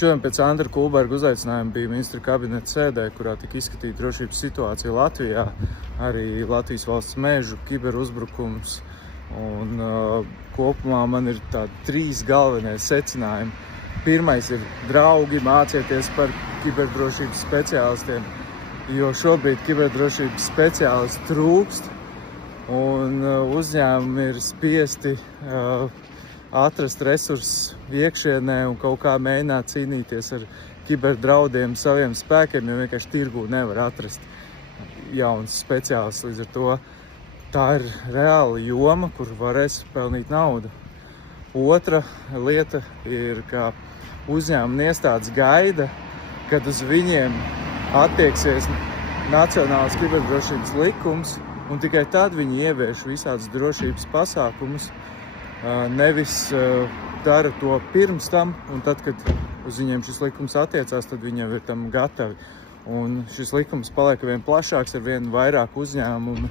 Šodien pēc Andra Kulberga uzaicinājuma bija ministra kabineta sēdē, kurā tika izskatīta drošības situācija Latvijā, arī Latvijas valsts mežu kiberuzbrukums. Un kopumā man ir tādi 3 galvenie secinājumi. Pirmais ir draugi, mācieties par kiberdrošības speciālistiem, jo šobrīd kiberdrošības speciālisti trūkst un uzņēmumi ir spiesti atrast resursus iekšienē un kaut kā mēģināt cīnīties ar kiberdraudiem saviem spēkiem, jo vienkārši tirgū nevar atrast jauns speciālists. Līdz ar to tā ir reāla joma, kur varēs pelnīt naudu. Otra lieta ir, ka uzņēmuma iestādes gaida, kad uz viņiem attieksies Nacionālais kiberdrošības likums, un tikai tad viņi ievieš visādas drošības pasākumus, nevis dara to pirms tam, un tad, kad uz viņiem šis likums attiecās, tad viņi jau ir tam gatavi. Un šis likums paliek vien plašāks, ar vien vairāk uzņēmumu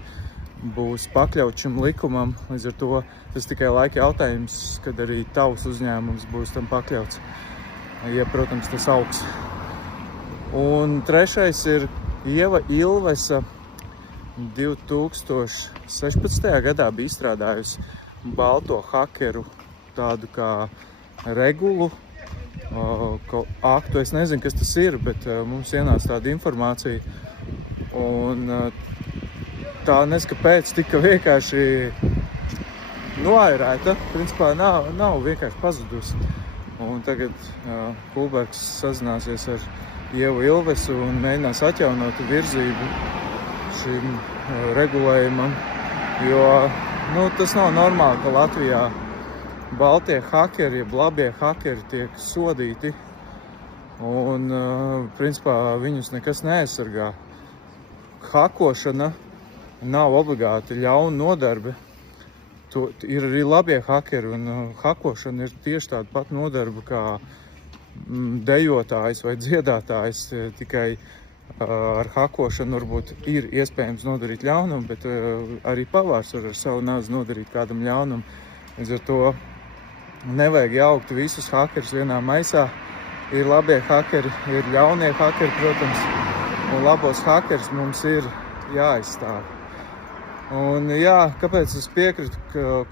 būs pakļaut šim likumam, līdz ar to tas tikai laika jautājums, kad arī tavs uzņēmums būs tam pakļauts, ja, protams, tas augs. Un trešais ir Ieva Ilvesa 2016. Gadā bija izstrādājusi balto hakeru tādu kā regulu, aktu, es nezinu, kas tas ir, bet mums ienāca tāda informācija. Un tā neskapēc tika vienkārši noairēta, principā nav vienkārši pazudusi. Un tagad Kulbergs sazināsies ar Ievu Ilvesu un mēģinās atjaunot virzību šim regulējumam, jo tas nav normāli, ka Latvijā baltie hakeri, jeb labie hakeri tiek sodīti un principā viņus nekas neaizsargā. Hakošana nav obligāti ļauna nodarbe. Ir arī labie hakeri, un hakošana ir tieši tāda pat nodarbe kā dejotājs vai dziedātājs, tikai ar hakošanu varbūt ir iespējams nodarīt ļaunumu, bet arī pavārs var ar savu nāzi nodarīt kādam ļaunumu. Līdz ar to nevajag jaukt visus hakerus vienā maisā. Ir labie hakeri, ir ļaunie hakeri, protams, un labos hakerus mums ir jāaizstāv. Un jā, kāpēc es piekritu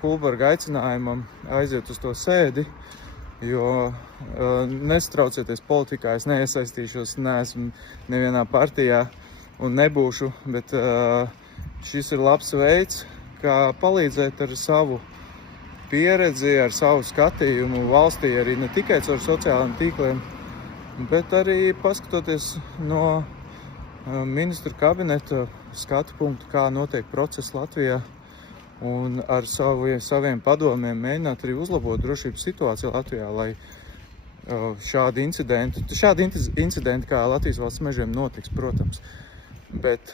Kulberga aicinājumam aiziet uz to sēdi? Jo nestraucieties politikā, es neiesaistīšos, neesmu nevienā partijā un nebūšu, bet šis ir labs veids, kā palīdzēt ar savu pieredzi, ar savu skatījumu valstī, arī ne tikai caur sociālajiem tīkliem, bet arī paskatoties no ministru kabineta skatu punktu, kā notiek process Latvijā. Un ar saviem padomiem mēģināt arī uzlabot drošības situāciju Latvijā, lai šādi incidenti kā Latvijas valsts mežiem notiks, protams. Bet,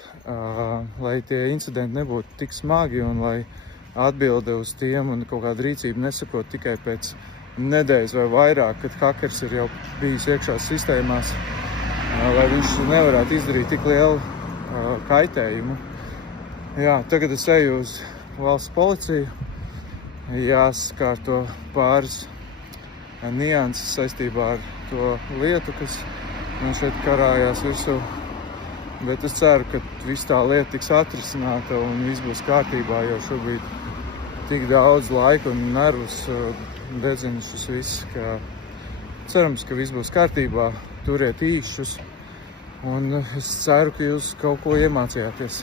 lai tie incidenti nebūtu tik smagi un lai atbilde uz tiem un kaut kāda rīcība nesakot tikai pēc nedēļas vai vairāk, kad hakers ir jau bijis iekšā sistēmās, lai viņš nevarētu izdarīt tik lielu kaitējumu. Jā, tagad es eju uz valsts policiju, jāskārto pāris nianses saistībā ar to lietu, kas man šeit karājās virsū. Bet es ceru, ka viss tā lieta tiks atrisināta un viss būs kārtībā, jo šobrīd tik daudz laika un nervus dedzina šis viss, ka cerams, ka viss būs kārtībā, turiet īšus un es ceru, ka jūs kaut ko iemācījāties.